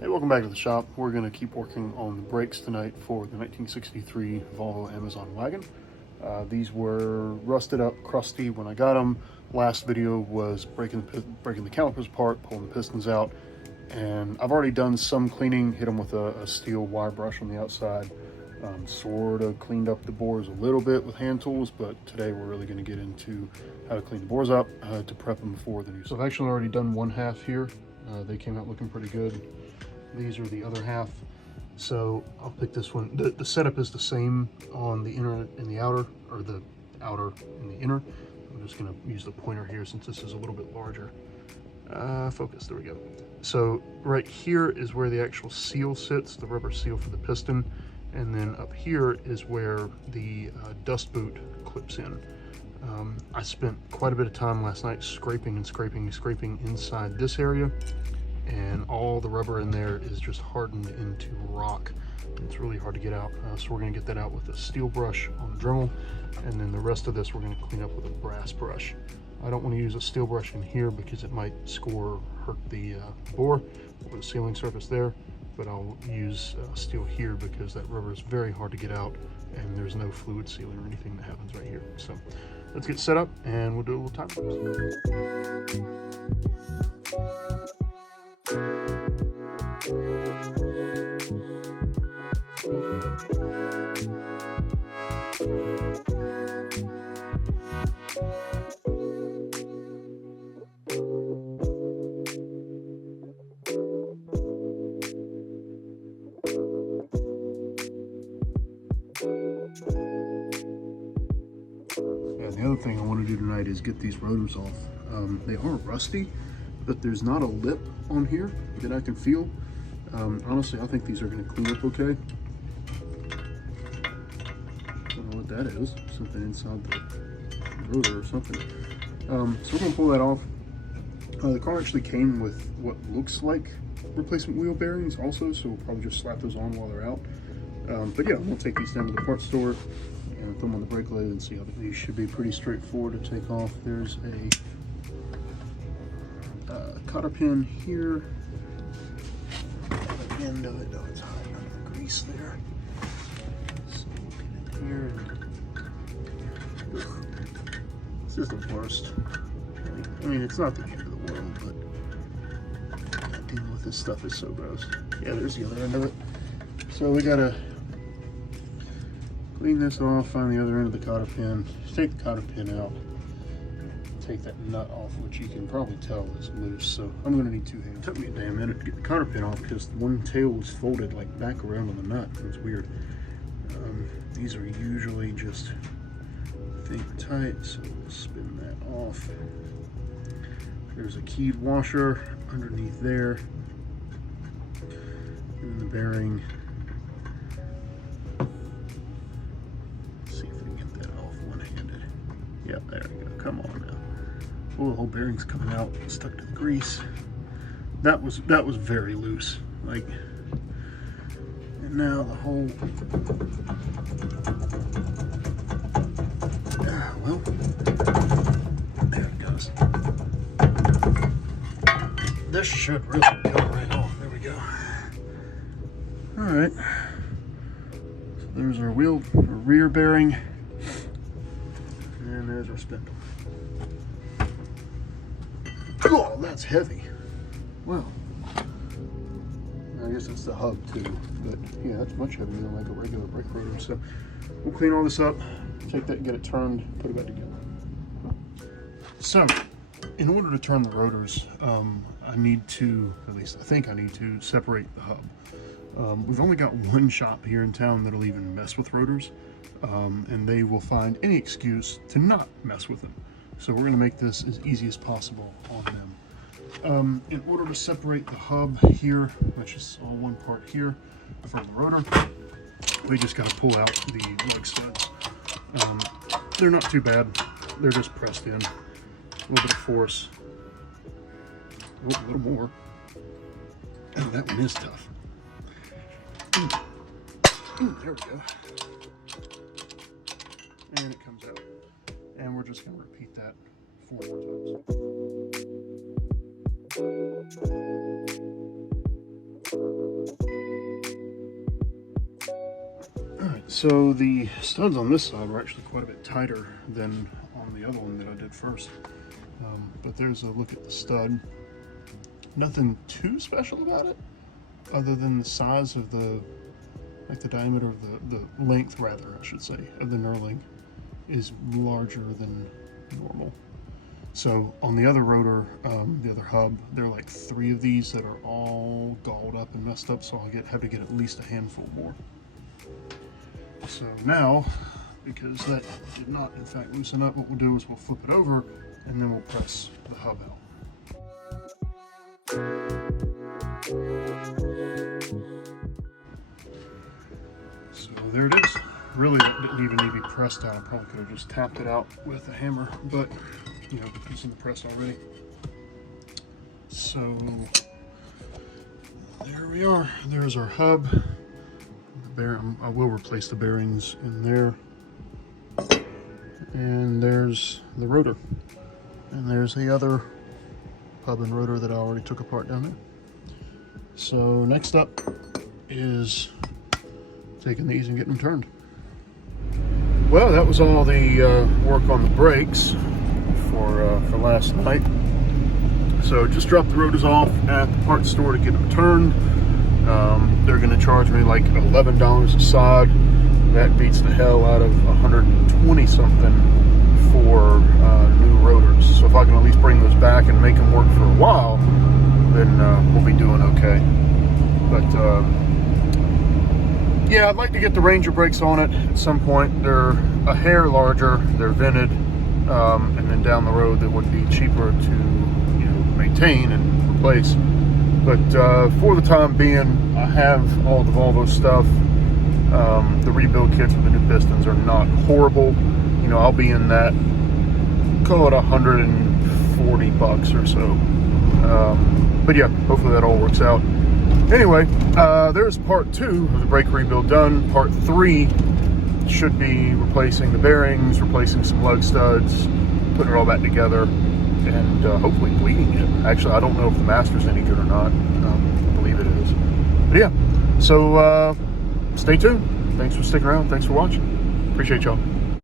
Hey, welcome back to the shop. We're going to keep working on the brakes tonight for the 1963 Volvo Amazon Wagon. These were rusted up, crusty when I got them. Last video was breaking the calipers apart, pulling the pistons out, and I've already done some cleaning, hit them with a steel wire brush on the outside. Sort of cleaned up the bores a little bit with hand tools, but today we're really going to get into how to clean the bores up to prep them for the new. So I've actually already done one half here. They came out looking pretty good. These are the other half. So I'll pick this one. The setup is the same on the inner and the outer, or the outer and the inner. I'm just gonna use the pointer here since this is a little bit larger. Focus, there we go. So right here is where the actual seal sits, the rubber seal for the piston. And then up here is where the dust boot clips in. I spent quite a bit of time last night scraping inside this area, and all the rubber in there is just hardened into rock. It's really hard to get out. So we're gonna get that out with a steel brush on the Dremel, and then the rest of this we're gonna clean up with a brass brush. I don't want to use a steel brush in here because it might score or hurt the bore or the sealing surface there, but I'll use steel here because that rubber is very hard to get out and there's no fluid sealing or anything that happens right here. So let's get set up and we'll do a little time lapse. The other thing I want to do tonight is get these rotors off. They are rusty, but there's not a lip on here that I can feel. Honestly, I think these are going to clean up okay. I don't know what that is. Something inside the rotor or something. So we're going to pull that off. The car actually came with what looks like replacement wheel bearings also, so we'll probably just slap those on while they're out. But yeah, we'll take these down to the parts store and throw them on the brake lathe and see how these should be pretty straightforward to take off. There's a cotter pin here. The end of it, it's hiding under the grease there. So we'll get in here. This is the worst. I mean, it's not the end of the world, but dealing with this stuff is so gross. Yeah, there's the other end of it. So we gotta clean this off, find the other end of the cotter pin, take the cotter pin out, take that nut off, which you can probably tell is loose. So I'm gonna need two hands. It took me a damn minute to get the cotter pin off because one tail was folded like back around on the nut. It's weird. These are usually just thick tight, so we'll spin that off. There's a keyed washer underneath there, and the bearing. Yep, there we go. Come on now. Oh, the whole bearing's coming out, stuck to the grease. That was very loose. Like, and now the whole. Well, there it goes. This should really come right off. There we go. All right. So there's our rear bearing. And there's our spindle. Oh, that's heavy. Wow. I guess it's the hub too, but yeah, that's much heavier than like a regular brake rotor. So we'll clean all this up, take that and get it turned, put it back together. So in order to turn the rotors, I need to, at least I think I need to separate the hub. We've only got one shop here in town that'll even mess with rotors. And they will find any excuse to not mess with them. So we're going to make this as easy as possible on them. In order to separate the hub here, which is all one part here, from the rotor, we just got to pull out the lug studs. They're not too bad. They're just pressed in. A little bit of force. Oh, a little more. Oh, that one is tough. There we go. And it comes out. And we're just going to repeat that 4 more times. So the studs on this side were actually quite a bit tighter than on the other one that I did first. But there's a look at the stud. Nothing too special about it, other than the size of the diameter of the length, rather, I should say, of the knurling is larger than normal. So on the other rotor, the other hub, there are like 3 of these that are all galled up and messed up, so I'll have to get at least a handful more. So now, because that did not in fact loosen up, what we'll do is we'll flip it over and then we'll press the hub out. So there it is. Really, it didn't even need to be pressed out. I probably could have just tapped it out with a hammer, but you know, it's in the press already. So there we are. There's our hub. I will replace the bearings in there. And there's the rotor. And there's the other hub and rotor that I already took apart down there. So next up is taking these and getting them turned. Well, that was all the work on the brakes for last night. So just dropped the rotors off at the parts store to get them turned. They're going to charge me like $11 a sod. That beats the hell out of 120 something for new rotors. So if I can at least bring those back and make them work for a while, then we'll be doing okay. But yeah, I'd like to get the Ranger brakes on it at some point. They're a hair larger, they're vented, and then down the road that would be cheaper to maintain and replace. But for the time being, I have all the Volvo stuff. The rebuild kits with the new pistons are not horrible. You know, I'll be in that, call it $140 or so. But yeah, hopefully that all works out. Anyway, there's part 2 of the brake rebuild done. Part 3 should be replacing the bearings, replacing some lug studs, putting it all back together, and hopefully bleeding it. Actually, I don't know if the master's any good or not. I believe it is. But yeah, so stay tuned. Thanks for sticking around. Thanks for watching. Appreciate y'all.